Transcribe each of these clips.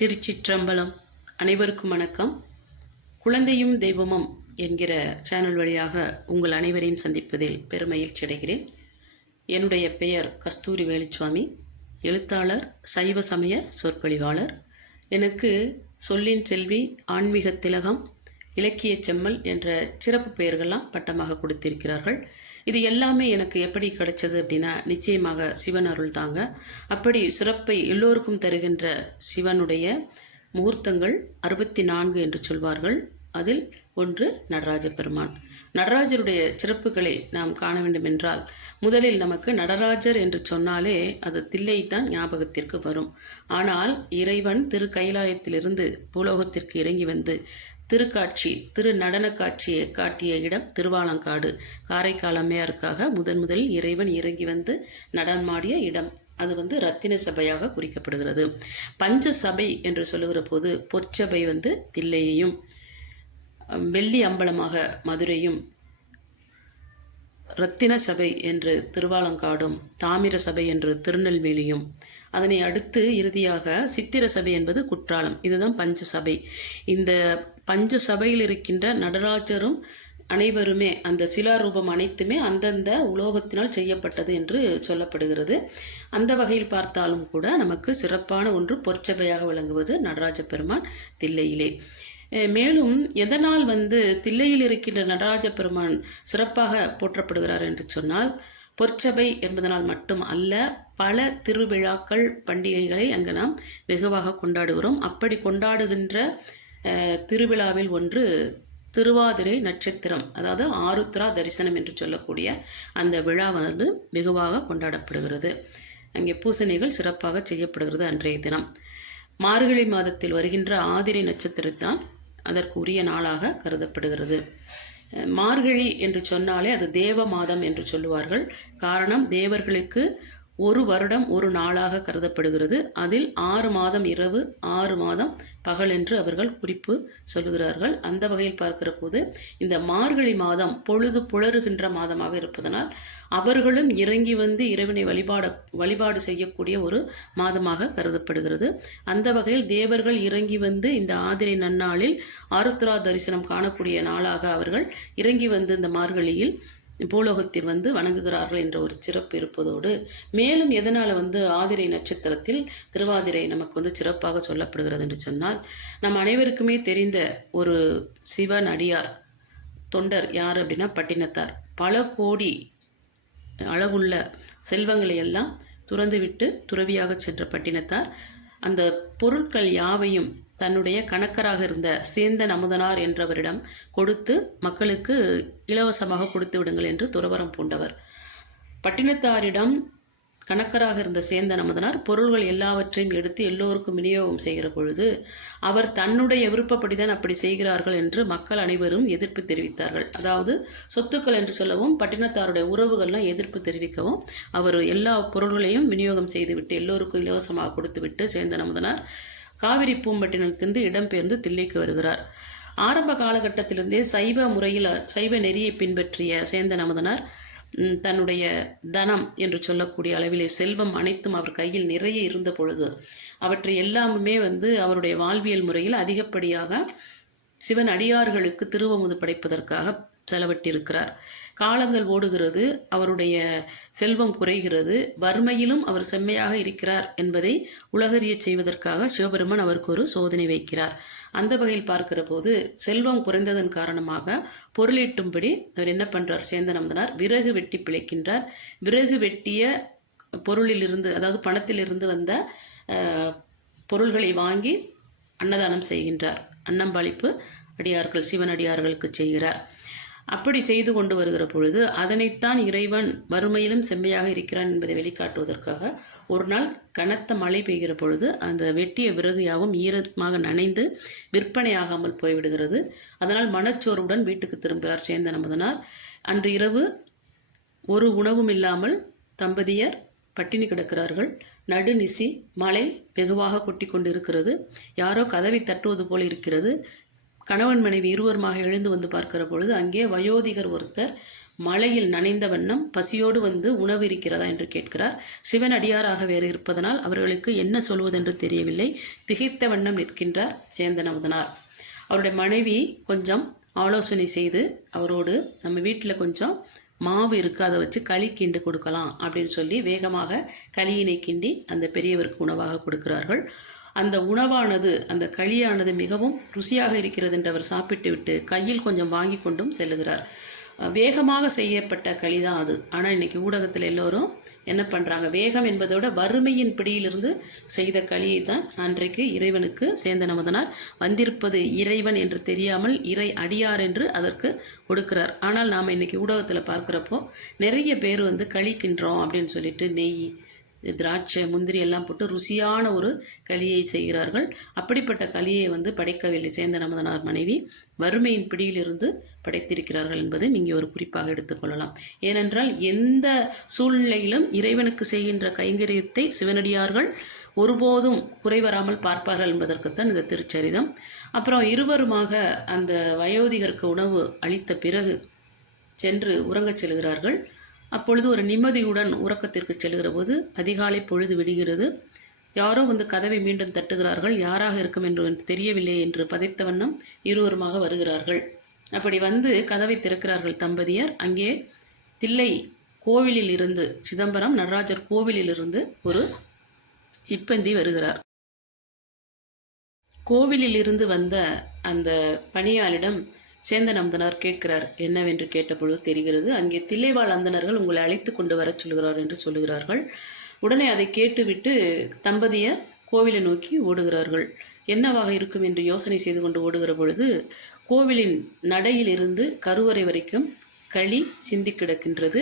திருச்சிற்றம்பலம். அனைவருக்கும் வணக்கம். குழந்தையும் தெய்வமும் என்கிற சேனல் வழியாக உங்கள் அனைவரையும் சந்திப்பதில் பெருமகிழ்ச்சி அடைகிறேன். என்னுடைய பெயர் கஸ்தூரி வேலுச்சுவாமி எழுத்தாளர் சைவ சமய சொற்பொழிவாளர். எனக்கு சொல்லின் செல்வி ஆன்மீக திலகம் இலக்கிய செம்மல் என்ற சிறப்பு பெயர்கள்லாம் பட்டமாக கொடுத்திருக்கிறார்கள். இது எல்லாமே எனக்கு எப்படி கிடைச்சது அப்படின்னா நிச்சயமாக சிவன் அருள் தாங்க. அப்படி சிறப்பை எல்லோருக்கும் தருகின்ற சிவனுடைய முகூர்த்தங்கள் அறுபத்தி நான்கு என்று சொல்வார்கள். அதில் ஒன்று நடராஜ பெருமான். நடராஜருடைய சிறப்புகளை நாம் காண வேண்டும் என்றால் முதலில் நமக்கு நடராஜர் என்று சொன்னாலே அது தில்லைத்தான் ஞாபகத்திற்கு வரும். ஆனால் இறைவன் திரு கைலாயத்திலிருந்து பூலோகத்திற்கு இறங்கி வந்து திருக்காட்சி திரு நடன காட்சியை காட்டிய இடம் திருவாலங்காடு. காரைக்கால் அம்மையாருக்காக முதன் முதலில் இறைவன் இறங்கி வந்து நடனமாடிய இடம். அது வந்து ரத்தின சபையாக குறிக்கப்படுகிறது. பஞ்ச சபை என்று சொல்லுகிற போது பொற்சபை வந்து தில்லையையும் வெள்ளி அம்பலமாக மதுரையும் ரத்தின சபை என்று திருவாலங்காடும் தாமிர சபை என்று திருநெல்வேலியும் அதனை அடுத்து இறுதியாக சித்திர சபை என்பது குற்றாலம். இதுதான் பஞ்ச சபை இந்த பஞ்ச சபையில் இருக்கின்ற நடராஜரும் அனைவருமே அந்த சிலாரூபம் அனைத்துமே அந்தந்த உலோகத்தினால் செய்யப்பட்டது என்று சொல்லப்படுகிறது. அந்த வகையில் பார்த்தாலும் கூட நமக்கு சிறப்பான ஒன்று பொற்சபையாக விளங்குவது நடராஜ பெருமான் தில்லையிலே. மேலும் எதனால் வந்து தில்லையில் இருக்கின்ற நடராஜ பெருமான் சிறப்பாக போற்றப்படுகிறார் என்று சொன்னால் பொற்சபை என்பதனால் மட்டும் அல்ல பல திருவிழாக்கள் பண்டிகைகளை அங்கு நாம் வெகுவாக கொண்டாடுகிறோம். அப்படி கொண்டாடுகின்ற திருவிழாவில் ஒன்று திருவாதிரை நட்சத்திரம் அதாவது ஆருத்ரா தரிசனம் என்று சொல்லக்கூடிய அந்த விழா வந்து வெகுவாக கொண்டாடப்படுகிறது. அங்கே பூசணைகள் சிறப்பாக செய்யப்படுகிறது அன்றைய தினம். மார்கழி மாதத்தில் வருகின்ற ஆதிரை நட்சத்திரத்தான் அதற்கு உரிய நாளாக கருதப்படுகிறது. மார்கழி என்று சொன்னாலே அது தேவ மாதம் என்று சொல்லுவார்கள். காரணம் தேவர்களுக்கு ஒரு வருடம் ஒரு நாளாக கருதப்படுகிறது. அதில் ஆறு மாதம் இரவு ஆறு மாதம் பகல் என்று அவர்கள் குறிப்பு சொல்கிறார்கள் அந்த வகையில் பார்க்கிற போது இந்த மார்கழி மாதம் பொழுது புலருகின்ற மாதமாக இருப்பதனால் அவர்களும் இறங்கி வந்து இறைவனை வழிபாட வழிபாடு செய்யக்கூடிய ஒரு மாதமாக கருதப்படுகிறது. அந்த வகையில் தேவர்கள் இறங்கி வந்து இந்த ஆதிரை நன்னாளில் ஆருத்ரா தரிசனம் காணக்கூடிய நாளாக அவர்கள் இறங்கி வந்து இந்த மார்கழியில் பூலோகத்தில் வந்து வணங்குகிறார்கள் என்ற ஒரு சிறப்பு இருப்பதோடு மேலும் எதனால் வந்து ஆதிரை நட்சத்திரத்தில் திருவாதிரை நமக்கு வந்து சிறப்பாக சொல்லப்படுகிறது என்று சொன்னால் நம் அனைவருக்குமே தெரிந்த ஒரு சிவன் அடியார் தொண்டர் யார் அப்படின்னா பட்டினத்தார். பல கோடி அளவுள்ள செல்வங்களை எல்லாம் துறந்துவிட்டு துறவியாக சென்ற பட்டினத்தார். அந்த பொருட்கள் யாவையும் தன்னுடைய கணக்கராக இருந்த சேந்தன் அமுதனார் என்றவரிடம் கொடுத்து மக்களுக்கு இலவசமாக கொடுத்து விடுங்கள் என்று துறவரம் பூண்டவர். பட்டினத்தாரிடம் கணக்கராக இருந்த சேந்தன் நமதனார் பொருள்கள் எல்லாவற்றையும் எடுத்து எல்லோருக்கும் விநியோகம் செய்கிற பொழுது அவர் தன்னுடைய விருப்பப்படிதான் அப்படி செய்கிறார்கள் என்று மக்கள் அனைவரும் எதிர்ப்பு தெரிவித்தார்கள். அதாவது சொத்துக்கள் என்று சொல்லவும் பட்டினத்தாருடைய உறவுகள்லாம் எதிர்ப்பு தெரிவிக்கவும் அவர் எல்லா பொருள்களையும் விநியோகம் செய்துவிட்டு எல்லோருக்கும் இலவசமாக கொடுத்துவிட்டு சேந்தன் நமதனார் காவிரி பூம்பட்டினத்திலிருந்து இடம்பெயர்ந்து தில்லைக்கு வருகிறார். ஆரம்ப காலகட்டத்திலிருந்தே சைவ முறையில் சைவ நெறியை பின்பற்றிய சேந்தன் நமதனார் தன்னுடைய தனம் என்று சொல்லக்கூடிய அளவிலே செல்வம் அனைத்தும் அவர் கையில் நிறைய இருந்த பொழுது அவற்றை எல்லாமுமே வந்து அவருடைய வாழ்வியல் முறையில் அதிகப்படியாக சிவன் அடியார்களுக்கு திருவமுது படைப்பதற்காக செலவிட்டிருக்கிறார். காலங்கள் ஓடுகிறது அவருடைய செல்வம் குறைகிறது வறுமையிலும் அவர் செம்மையாக இருக்கிறார் என்பதை உலகறிய செய்வதற்காக சிவபெருமன் அவருக்கு ஒரு சோதனை வைக்கிறார். அந்த வகையில் பார்க்கிற போது செல்வம் குறைந்ததன் காரணமாக பொருளீட்டும்படி அவர் என்ன பண்றார்? சேந்தனந்தனார் விறகு வெட்டி பிழைக்கின்றார். விறகு வெட்டிய பொருளிலிருந்து அதாவது பணத்திலிருந்து வந்த பொருள்களை வாங்கி அன்னதானம் செய்கின்றார். அன்னம்பாளிப்பு அடியார்கள் சிவன் அடியார்களுக்கு செய்கிறார். அப்படி செய்து கொண்டு வருகிற பொழுது அதனைத்தான் இறைவன் வறுமையிலும் செம்மையாக இருக்கிறான் என்பதை வெளிக்காட்டுவதற்காக ஒரு நாள் கனத்த மழை பெய்கிற பொழுது அந்த வெட்டிய விறகு யாவும் ஈரமாக நனைந்து விற்பனையாகாமல் போய்விடுகிறது. அதனால் மனச்சோர்வுடன் வீட்டுக்கு திரும்புகிறார் சேந்தன் அன்று இரவு ஒரு உணவும் இல்லாமல் தம்பதியர் பட்டினி கிடக்கிறார்கள். நடுநிசி மழை வெகுவாக கொட்டி கொண்டிருக்கிறது. யாரோ கதவை தட்டுவது போல் இருக்கிறது. கணவன் மனைவி இருவருமாக எழுந்து வந்து பார்க்கிற பொழுது அங்கே வயோதிகர் ஒருத்தர் மழையில் நனைந்த வண்ணம் பசியோடு வந்து உணவு இருக்கிறதா என்று கேட்கிறார். சிவன் அடியாராக வேறு இருப்பதனால் அவர்களுக்கு என்ன சொல்வதென்று தெரியவில்லை. திகைத்த வண்ணம் நிற்கின்றார் சேந்தன் அமுதனார் அவருடைய மனைவி கொஞ்சம் ஆலோசனை செய்து அவரோடு நம்ம வீட்டில் கொஞ்சம் மாவு இருக்குது அதை வச்சு களி கிண்டு கொடுக்கலாம் அப்படின்னு சொல்லி வேகமாக களியினை கிண்டி அந்த பெரியவருக்கு உணவாக கொடுக்கிறார்கள். அந்த உணவானது அந்த களியானது மிகவும் ருசியாக இருக்கிறது என்று அவர் சாப்பிட்டு விட்டு கையில் கொஞ்சம் வாங்கி கொண்டும் செல்லுகிறார். வேகமாக செய்யப்பட்ட களி தான் அது. ஆனால் இன்னைக்கு ஊடகத்தில் எல்லோரும் என்ன பண்ணுறாங்க வேகம் என்பதோட வறுமையின் பிடியிலிருந்து செய்த களியை தான் அன்றைக்கு இறைவனுக்கு சேர்ந்த நமதனார். வந்திருப்பது இறைவன் என்று தெரியாமல் இறை அடியார் என்று அதற்கு கொடுக்கிறார். ஆனால் நாம் இன்னைக்கு ஊடகத்தில் பார்க்குறப்போ நிறைய பேர் வந்து கழிக்கின்றோம் அப்படின்னு சொல்லிட்டு நெய் திராட்சை முந்திரி எல்லாம் போட்டு ருசியான ஒரு களியை செய்கிறார்கள். அப்படிப்பட்ட களியை வந்து படைக்கவில்லை சேர்ந்த நமதனார் மனைவி. வறுமையின் பிடியிலிருந்து படைத்திருக்கிறார்கள் என்பதை இங்கே ஒரு குறிப்பாக எடுத்துக்கொள்ளலாம் ஏனென்றால் எந்த சூழ்நிலையிலும் இறைவனுக்கு செய்கின்ற கைங்கரியத்தை சிவனடியார்கள் ஒருபோதும் குறைவராமல் பார்ப்பார்கள் என்பதற்குத்தான் இந்த திருச்சரிதம். அப்புறம் இருவருமாக அந்த வயோதிகருக்கு உணவு அளித்த பிறகு சென்று உறங்கச் செல்கிறார்கள். அப்பொழுது ஒரு நிம்மதியுடன் உறக்கத்திற்கு செல்கிற போது அதிகாலை பொழுது விடுகிறது. யாரோ வந்து கதவை மீண்டும் தட்டுகிறார்கள். யாராக இருக்கும் என்று தெரியவில்லை என்று பதைத்த வண்ணம் இருவருமாக வருகிறார்கள். அப்படி வந்து கதவை திறக்கிறார்கள் தம்பதியர். அங்கே தில்லை கோவிலில் இருந்து சிதம்பரம் நடராஜர் கோவிலில் இருந்து ஒரு சிப்பந்தி வருகிறார். கோவிலில் இருந்து வந்த அந்த பணியாளிடம் சேந்தன் அந்தனர் கேட்கிறார் என்னவென்று கேட்டபொழுது தெரிகிறது அங்கே தில்லைவாழ் அந்தனர்கள் உங்களை அழைத்து கொண்டு வரச் சொல்கிறார் என்று சொல்லுகிறார்கள். உடனே அதை கேட்டுவிட்டு தம்பதியர் கோவிலை நோக்கி ஓடுகிறார்கள். என்னவாக இருக்கும் என்று யோசனை செய்து கொண்டு ஓடுகிற பொழுது கோவிலின் நடையிலிருந்து கருவறை வரைக்கும் களி சிந்தி கிடக்கின்றது.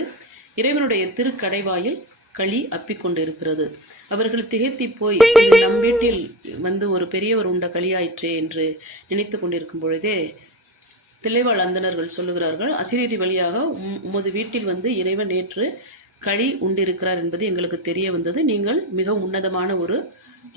இறைவனுடைய திருக்கடைவாயில் களி அப்பிக்கொண்டு இருக்கிறது அவர்கள் திகைத்தி போய் நம் வீட்டில் வந்து ஒரு பெரியவர் உண்ட களியாயிற்றே என்று நினைத்து கொண்டிருக்கும் பொழுதே தில்லைவாழ் அந்தனர்கள் சொல்லுகிறார்கள் அசிரீரி வழியாக உம் உமது வீட்டில் வந்து இறைவன் நேற்று களி உண்டிருக்கிறார் என்பது எங்களுக்கு தெரிய வந்தது. நீங்கள் மிக உன்னதமான ஒரு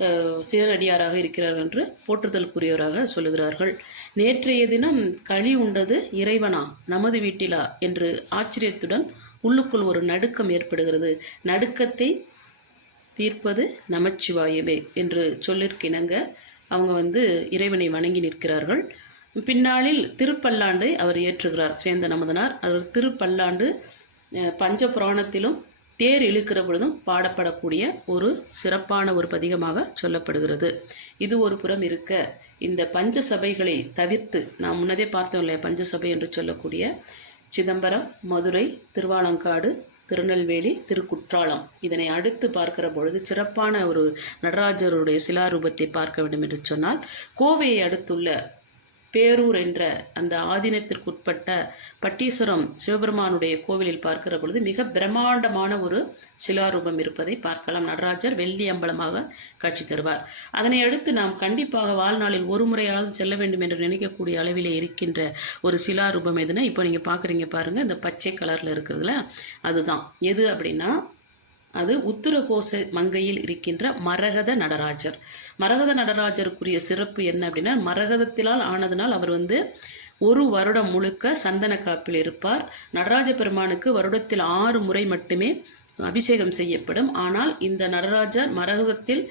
அஹ், சிவனடியாராக இருக்கிறார்கள் என்று போற்றுதலுக்குரியவராக சொல்லுகிறார்கள். நேற்றைய தினம் களி உண்டது இறைவனா? நமது வீட்டிலா? என்று ஆச்சரியத்துடன் உள்ளுக்குள் ஒரு நடுக்கம் ஏற்படுகிறது. நடுக்கத்தை தீர்ப்பது நமச்சிவாயவே என்று சொல்லிற்கிணங்க அவங்க வந்து இறைவனை வணங்கி நிற்கிறார்கள். பின்னாளில் திருப்பல்லாண்டை அவர் ஏற்றுகிறார் சேந்த நமதனார் அவர் திருப்பல்லாண்டு பஞ்ச புராணத்திலும் தேர் இழுக்கிற பொழுதும் பாடப்படக்கூடிய ஒரு சிறப்பான ஒரு பதிகமாக சொல்லப்படுகிறது. இது ஒரு புறம் இருக்க இந்த பஞ்ச சபைகளை தவிர்த்து நாம் முன்னதே பார்த்தோம் இல்லையா? பஞ்ச சபை என்று சொல்லக்கூடிய சிதம்பரம் மதுரை திருவாலங்காடு திருநெல்வேலி திருக்குற்றாலம். இதனை அடுத்து பார்க்கிற பொழுது சிறப்பான ஒரு நடராஜருடைய சிலாரூபத்தை பார்க்க வேண்டும் என்று சொன்னால் கோவையை அடுத்துள்ள பேரூர் என்ற அந்த ஆதீனத்திற்குட்பட்ட பட்டீஸ்வரம் சிவபெருமானுடைய கோவிலில் பார்க்கிற பொழுது மிக பிரம்மாண்டமான ஒரு சிலாரூபம் இருப்பதை பார்க்கலாம். நடராஜர் வெள்ளி அம்பலமாக காட்சி தருவார். அதனை அடுத்து நாம் கண்டிப்பாக வாழ்நாளில் ஒரு முறையாவது செல்ல வேண்டும் என்று நினைக்கக்கூடிய அளவிலே இருக்கின்ற ஒரு சிலாரூபம் எதுனா இப்போ நீங்கள் பார்க்குறீங்க பாருங்கள் இந்த பச்சை கலரில் இருக்கிறதுல அதுதான். எது அப்படின்னா அது உத்தரகோச மங்கையில் இருக்கின்ற மரகத நடராஜர். மரகத நடராஜருக்குரிய சிறப்பு என்ன அப்படின்னா மரகதத்திலால் ஆனதனால் அவர் வந்து ஒரு வருடம் முழுக்க சந்தன காப்பில் இருப்பார். நடராஜ பெருமானுக்கு வருடத்தில் ஆறு முறை மட்டுமே அபிஷேகம் செய்யப்படும். ஆனால் இந்த நடராஜர் மரகதத்தில்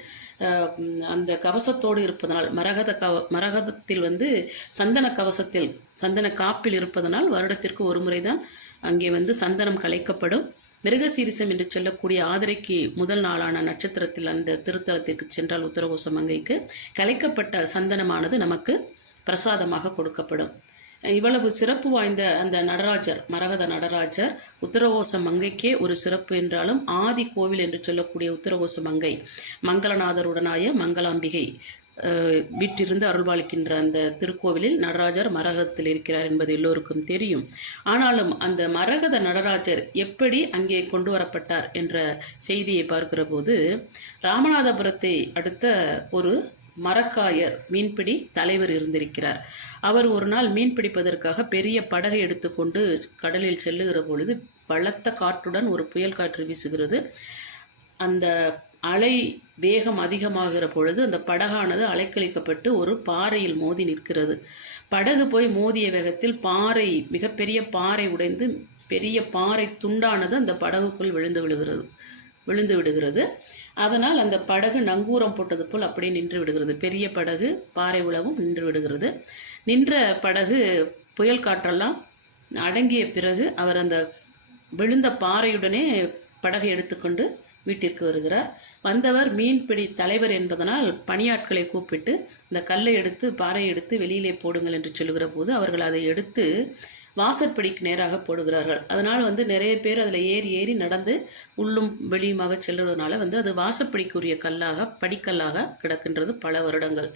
அந்த கவசத்தோடு இருப்பதனால் மரகத கவ மரகதத்தில் வந்து சந்தன கவசத்தில் சந்தன காப்பில் இருப்பதனால் வருடத்திற்கு ஒரு முறை தான் அங்கே வந்து சந்தனம் கலைக்கப்படும். மிருகசீரிசம் என்று சொல்லக்கூடிய ஆதரைக்கு முதல் நாளான நட்சத்திரத்தில் அந்த திருத்தலத்திற்கு சென்றால் உத்தரகோச மங்கைக்கு கலைக்கப்பட்ட சந்தனமானது நமக்கு பிரசாதமாக கொடுக்கப்படும். இவ்வளவு சிறப்பு வாய்ந்த அந்த நடராஜர் மரகத நடராஜர் உத்தரகோச மங்கைக்கே ஒரு சிறப்பு என்றாலும் ஆதி கோவில் என்று சொல்லக்கூடிய உத்தரகோச மங்கை மங்களநாதருடனாய மங்களாம்பிகை வீட்டிலிருந்து அருள்பாலிக்கின்ற அந்த திருக்கோவிலில் நடராஜர் மரகதத்தில் இருக்கிறார் என்பது எல்லோருக்கும் தெரியும். ஆனாலும் அந்த மரகத நடராஜர் எப்படி அங்கே கொண்டு வரப்பட்டார் என்ற செய்தியை பார்க்கிற போது ராமநாதபுரத்தை அடுத்த ஒரு மரக்காயர் மீன்பிடி தலைவர் இருந்திருக்கிறார். அவர் ஒரு நாள் மீன் பிடிப்பதற்காக பெரிய படகை எடுத்துக்கொண்டு கடலில் செல்லுகிற பொழுது பலத்த காற்றுடன் ஒரு புயல் காற்று வீசுகிறது. அந்த அலை வேகம் அதிகமாகிற பொழுது அந்த படகானது அலைக்கழிக்கப்பட்டு ஒரு பாறையில் மோதி நிற்கிறது. படகு போய் மோதிய வேகத்தில் பாறை மிகப்பெரிய பாறை உடைந்து பெரிய பாறை துண்டானது அந்த படகுக்குள் விழுந்து விழுகிறது விழுந்து விடுகிறது. அதனால் அந்த படகு நங்கூரம் போட்டது போல் அப்படியே நின்று விடுகிறது. பெரிய படகு பாறை உழவும் நின்று விடுகிறது. நின்ற படகு புயல் காற்றெல்லாம் அடங்கிய பிறகு அவர் அந்த விழுந்த பாறையுடனே படகை எடுத்துக்கொண்டு வீட்டிற்கு வருகிறார். வந்தவர் மீன்பிடி தலைவர் என்பதனால் பணியாட்களை கூப்பிட்டு இந்த கல்லை எடுத்து பாறை எடுத்து வெளியிலே போடுங்கள் என்று சொல்லுகிற போது அவர்கள் அதை எடுத்து வாசற்படிக்கு நேராக போடுகிறார்கள். அதனால் வந்து நிறைய பேர் அதில் ஏறி ஏறி நடந்து உள்ளும் வெளியுமாக செல்லுறதுனால வந்து அது வாசப்படிக்குரிய கல்லாக படிக்கல்லாக கிடக்கின்றது பல வருடங்கள்.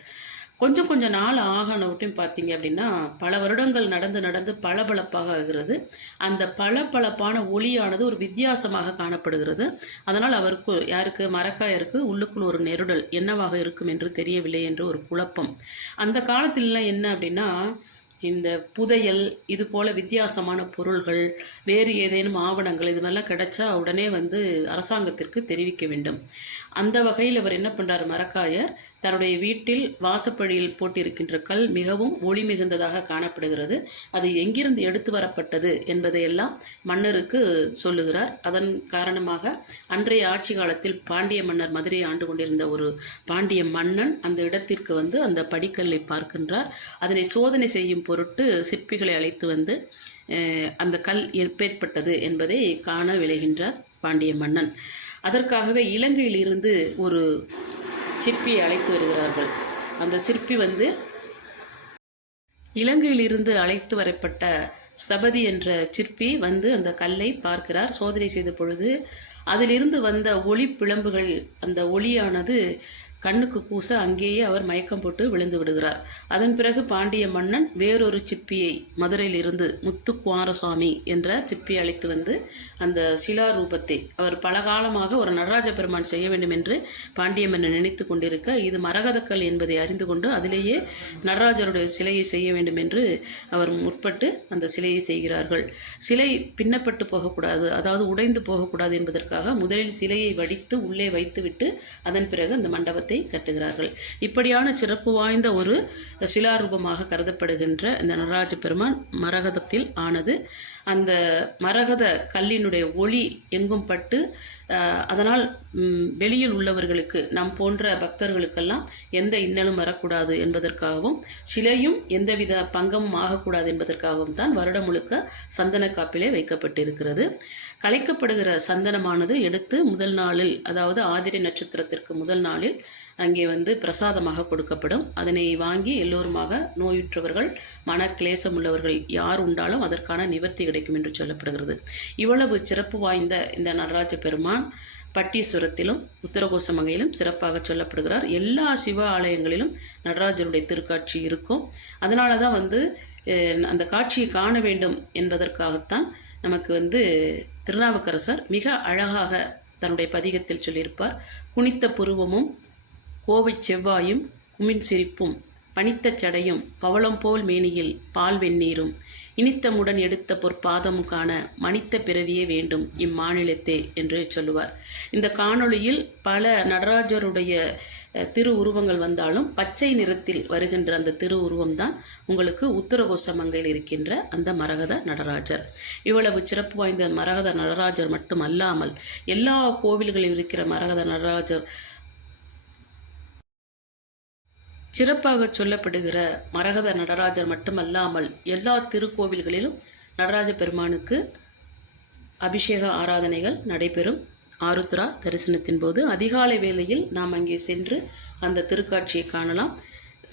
கொஞ்சம் கொஞ்சம் நாள் ஆகணும் பார்த்தீங்க அப்படின்னா பல வருடங்கள் நடந்து நடந்து பளபளப்பாக ஆகிறது. அந்த பளபளப்பான ஒளியானது ஒரு வித்தியாசமாக காணப்படுகிறது. அதனால் அவருக்கு யாருக்கு மரக்காயருக்கு உள்ளுக்குள் ஒரு நெருடல் என்னவாக இருக்கும் என்று தெரியவில்லை என்று ஒரு குழப்பம். அந்த காலத்திலலாம் என்ன அப்படின்னா இந்த புதையல் இது போல வித்தியாசமான பொருள்கள் வேறு ஏதேனும் ஆவணங்கள் இது மாதிரிலாம் கிடைச்சா உடனே வந்து அரசாங்கத்திற்கு தெரிவிக்க வேண்டும். அந்த வகையில் அவர் என்ன பண்ணுறார் மரக்காயர் தன்னுடைய வீட்டில் வாசப்படியில் போட்டிருக்கின்ற கல் மிகவும் ஒளி மிகுந்ததாக காணப்படுகிறது. அது எங்கிருந்து எடுத்து வரப்பட்டது என்பதையெல்லாம் மன்னருக்கு சொல்லுகிறார். அதன் காரணமாக அன்றைய ஆட்சி காலத்தில் பாண்டிய மன்னர் மதுரையை ஆண்டு கொண்டிருந்த ஒரு பாண்டிய மன்னன் அந்த இடத்திற்கு வந்து அந்த படிக்கல்லை பார்க்கின்றார். அதனை சோதனை செய்யும் பொருட்டு சிற்பிகளை அழைத்து வந்து அந்த கல் எப்பேற்பட்டது என்பதை காண விளைகின்றார் பாண்டிய மன்னன். அதற்காகவே இலங்கையில் இருந்து ஒரு சிற்பியை அழைத்து வருகிறார்கள். அந்த சிற்பி வந்து இலங்கையிலிருந்து அழைத்து வரப்பட்ட ஸ்தபதி என்ற சிற்பி வந்து அந்த கல்லை பார்க்கிறார். சோதனை செய்த பொழுது அதிலிருந்து வந்த ஒளி பிளம்புகள் அந்த ஒளியானது கண்ணுக்கு கூச அங்கேயே அவர் மயக்கம் போட்டு விழுந்து விடுகிறார். அதன் பிறகு பாண்டிய மன்னன் வேறொரு சிற்பியை மதுரையில் இருந்து முத்து குமாரசுவாமி என்ற சிற்பியை அழைத்து வந்து அந்த சிலா ரூபத்தை அவர் பல காலமாக ஒரு நடராஜ பெருமான் செய்ய வேண்டும் என்று பாண்டிய மன்னன் நினைத்து கொண்டிருக்க இது மரகதக்கல் என்பதை அறிந்து கொண்டு அதிலேயே நடராஜருடைய சிலையை செய்ய வேண்டும் என்று அவர் முற்பட்டு அந்த சிலையை செய்கிறார்கள். சிலை பின்னப்பட்டு போகக்கூடாது அதாவது உடைந்து போகக்கூடாது என்பதற்காக முதலில் சிலையை வடித்து உள்ளே வைத்துவிட்டு அதன் பிறகு அந்த மண்டபத்தை கட்டுகிறார்கள். இப்படியான சிறப்பு வாய்ந்த ஒரு சிலாரூபமாக கருதப்படுகின்ற இந்த நடராஜ பெருமான் மரகதத்தில் ஆனது. அந்த மரகத கல்லினுடைய ஒளி எங்கும் பட்டு அதனால் வெளியில் உள்ளவர்களுக்கு நம் போன்ற பக்தர்களுக்கெல்லாம் எந்த இன்னலும் வரக்கூடாது என்பதற்காகவும் சிலையும் எந்தவித பங்கமும் ஆகக்கூடாது என்பதற்காகவும் தான் வருடம் முழுக்க சந்தன காப்பிலே வைக்கப்பட்டிருக்கிறது. கலைக்கப்படுகிற சந்தனமானது எடுத்து முதல் நாளில் அதாவது ஆதிரை நட்சத்திரத்திற்கு முதல் நாளில் அங்கே வந்து பிரசாதமாக கொடுக்கப்படும். அதனை வாங்கி எல்லோருமாக நோயுற்றவர்கள் மன கிளேசம் உள்ளவர்கள் யார் உண்டாலும் அதற்கான நிவர்த்தி கிடைக்கும் என்று சொல்லப்படுகிறது. இவ்வளவு சிறப்பு வாய்ந்த இந்த நடராஜ பெருமான் பட்டீஸ்வரத்திலும் உத்தரகோசமங்கையிலும் சிறப்பாக சொல்லப்படுகிறார். எல்லா சிவ ஆலயங்களிலும் நடராஜருடைய திருக்காட்சி இருக்கும். அதனால தான் வந்து அந்த காட்சியை காண வேண்டும் என்பதற்காகத்தான் நமக்கு வந்து திருநாவுக்கரசர் மிக அழகாக தன்னுடைய பதிகத்தில் சொல்லியிருப்பார். குனித்த புருவமும் கோவைச் செவ்வாயும் குமின் சிரிப்பும் பனித்த சடையும் பவளம் போல் மேனியில் பால் வெந்நீரும் இனித்தமுடன் எடுத்த பொற்பாதமும் காண மனித்த பிறவியே வேண்டும் இம்மாநிலத்தே என்று சொல்லுவார். இந்த காணொளியில் பல நடராஜருடைய திரு உருவங்கள் வந்தாலும் பச்சை நிறத்தில் வருகின்ற அந்த திரு உருவம்தான் உங்களுக்கு உத்தரகோசமங்கையில் இருக்கின்ற அந்த மரகத நடராஜர். இவ்வளவு சிறப்பு வாய்ந்த மரகத நடராஜர் மட்டும் அல்லாமல் எல்லா கோவில்களிலும் இருக்கிற மரகத நடராஜர் சிறப்பாக சொல்லப்படுகிற மரகத நடராஜர் மட்டுமல்லாமல் எல்லா திருக்கோவில்களிலும் நடராஜ பெருமானுக்கு அபிஷேக ஆராதனைகள் நடைபெறும். ஆருத்ரா தரிசனத்தின் போது அதிகாலை வேளையில் நாம் அங்கே சென்று அந்த திருக்காட்சியை காணலாம்.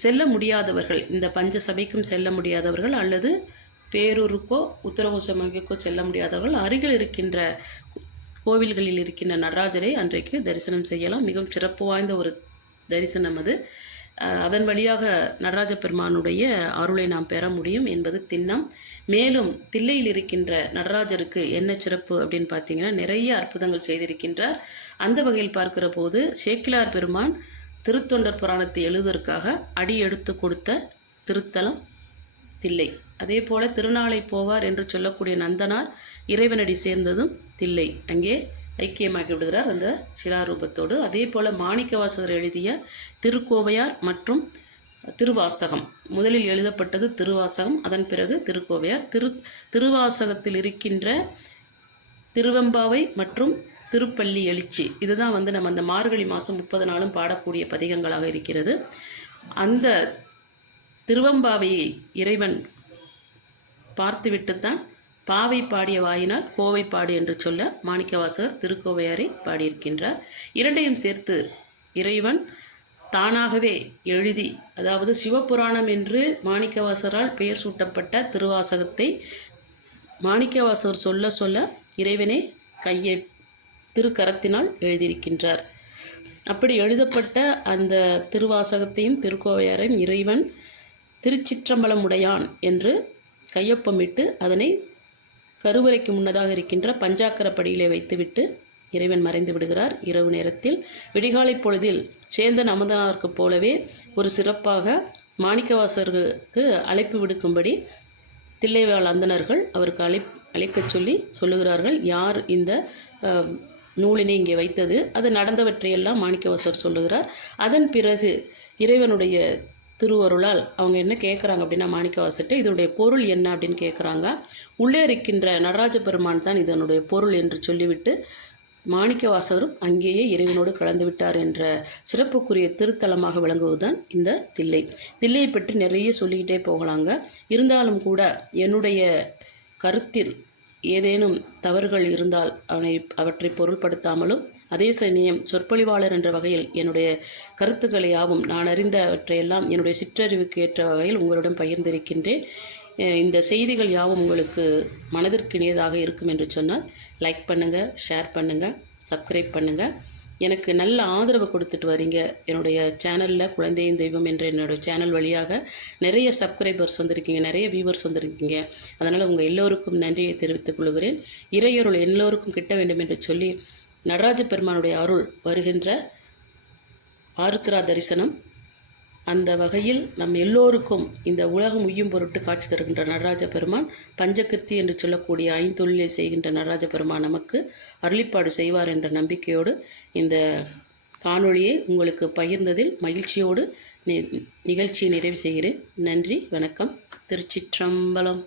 செல்ல முடியாதவர்கள் இந்த பஞ்ச சபைக்கும் செல்ல முடியாதவர்கள் அல்லது பேரூருக்கோ உத்தரகோசமங்கைக்கோ செல்ல முடியாதவர்கள் அருகில் இருக்கின்ற கோவில்களில் இருக்கின்ற நடராஜரை அன்றைக்கு தரிசனம் செய்யலாம். மிகவும் சிறப்பு வாய்ந்த ஒரு தரிசனம் அது. அதன் வழியாக நடராஜ பெருமானுடைய அருளை நாம் பெற முடியும் என்பது திண்ணம். மேலும் தில்லையில் இருக்கின்ற நடராஜருக்கு என்ன சிறப்பு அப்படின்னு பார்த்தீங்கன்னா நிறைய அற்புதங்கள் செய்திருக்கின்றார். அந்த வகையில் பார்க்கிற போது சேக்கிலார் பெருமான் திருத்தொண்டர் புராணத்தை எழுதுவதற்காக அடி எடுத்து கொடுத்த திருத்தலம் தில்லை. அதே போல திருநாளை போவார் என்று சொல்லக்கூடிய நந்தனார் இறைவனடி சேர்ந்ததும் தில்லை. அங்கே ஐக்கியமாக்கி விடுகிறார் அந்த சிலாரூபத்தோடு. அதே போல் மாணிக்கவாசகர் எழுதிய திருக்கோவையார் மற்றும் திருவாசகம். முதலில் எழுதப்பட்டது திருவாசகம் அதன் பிறகு திருக்கோவையார். திரு திருவாசகத்தில் இருக்கின்ற திருவெம்பாவை மற்றும் திருப்பள்ளி எழுச்சி. இதுதான் வந்து நம்ம அந்த மார்கழி மாதம் முப்பது நாளும் பாடக்கூடிய பதிகங்களாக இருக்கிறது. அந்த திருவெம்பாவையை இறைவன் பார்த்துவிட்டுத்தான் பாவை பாடிய வாயினால் கோவை பாடு என்று சொல்ல மாணிக்கவாசகர் திருக்கோவையாரை பாடியிருக்கின்றார். இரண்டையும் சேர்த்து இறைவன் தானாகவே எழுதி அதாவது சிவபுராணம் என்று மாணிக்கவாசரால் பெயர் சூட்டப்பட்ட திருவாசகத்தை மாணிக்கவாசகர் சொல்ல சொல்ல இறைவனே கையை திருக்கரத்தினால் எழுதியிருக்கின்றார். அப்படி எழுதப்பட்ட அந்த திருவாசகத்தையும் திருக்கோவையாரையும் இறைவன் திருச்சிற்றம்பலமுடையான் என்று கையொப்பமிட்டு அதனை கருவறைக்கு முன்னதாக இருக்கின்ற பஞ்சாக்கரப்படியிலே வைத்துவிட்டு இறைவன் மறைந்து விடுகிறார். இரவு நேரத்தில் விடிகாலை பொழுதில் சேந்தன் அமுதனாருக்கு போலவே ஒரு சிறப்பாக மாணிக்கவாசர்களுக்கு அழைப்பு விடுக்கும்படி தில்லைவாழ் அந்தனர்கள் அவருக்கு அழை அழைக்கச் சொல்லி சொல்லுகிறார்கள். யார் இந்த நூலினை இங்கே வைத்தது? அது நடந்தவற்றையெல்லாம் மாணிக்கவாசர் சொல்லுகிறார். அதன் பிறகு இறைவனுடைய திருவருளால் அவங்க என்ன கேட்குறாங்க அப்படின்னா மாணிக்கவாசர்கிட்ட இதனுடைய பொருள் என்ன அப்படின்னு கேட்குறாங்க உள்ளே இருக்கின்ற நடராஜ பெருமான் தான் இதனுடைய பொருள் என்று சொல்லிவிட்டு மாணிக்கவாசகரும் அங்கேயே இறைவனோடு கலந்து விட்டார் என்ற சிறப்புக்குரிய திருத்தலமாக விளங்குவதுதான் இந்த தில்லை. தில்லையை பற்றி நிறைய சொல்லிக்கிட்டே போகலாங்க. இருந்தாலும் கூட என்னுடைய கருத்தில் ஏதேனும் தவறுகள் இருந்தால் அவனை அவற்றை பொருள்படுத்தாமலும் அதே சமயம் சொற்பொழிவாளர் என்ற வகையில் என்னுடைய கருத்துக்களை யாவும் நான் அறிந்தவற்றையெல்லாம் என்னுடைய சிற்றறிவுக்கு ஏற்ற வகையில் உங்களிடம் பகிர்ந்திருக்கின்றேன். இந்த செய்திகள் யாவும் உங்களுக்கு மனதிற்கு இணையதாக இருக்கும் என்று சொன்னால் லைக் பண்ணுங்கள் ஷேர் பண்ணுங்கள் சப்ஸ்கிரைப் பண்ணுங்கள் எனக்கு நல்ல ஆதரவு கொடுத்துட்டு வரீங்க. என்னுடைய சேனலில் குழந்தையின் தெய்வம் என்ற என்னோட சேனல் வழியாக நிறைய சப்ஸ்கிரைபர்ஸ் வந்திருக்கீங்க. நிறைய வியூவர்ஸ் வந்திருக்கீங்க. அதனால் உங்கள் எல்லோருக்கும் நன்றியை தெரிவித்துக் கொள்கிறேன். இறையருள் எல்லோருக்கும் கிட்ட வேண்டும் என்று சொல்லி நடராஜ பெருமானுடைய அருள் வருகின்ற ஆருத்ரா தரிசனம் அந்த வகையில் நம் எல்லோருக்கும் இந்த உலகம் உய்யும் பொருட்டு காட்சி தருகின்ற நடராஜ பெருமான் பஞ்சகிருத்தி என்று சொல்லக்கூடிய ஐந்தொழிலை செய்கின்ற நடராஜ பெருமான் நமக்கு அருளிப்பாடு செய்வார் என்ற நம்பிக்கையோடு இந்த காணொளியை உங்களுக்கு பகிர்ந்ததில் மகிழ்ச்சியோடு நி- நிகழ்ச்சியை நிறைவு செய்கிறேன். நன்றி வணக்கம். திருச்சிற்றம்பலம்.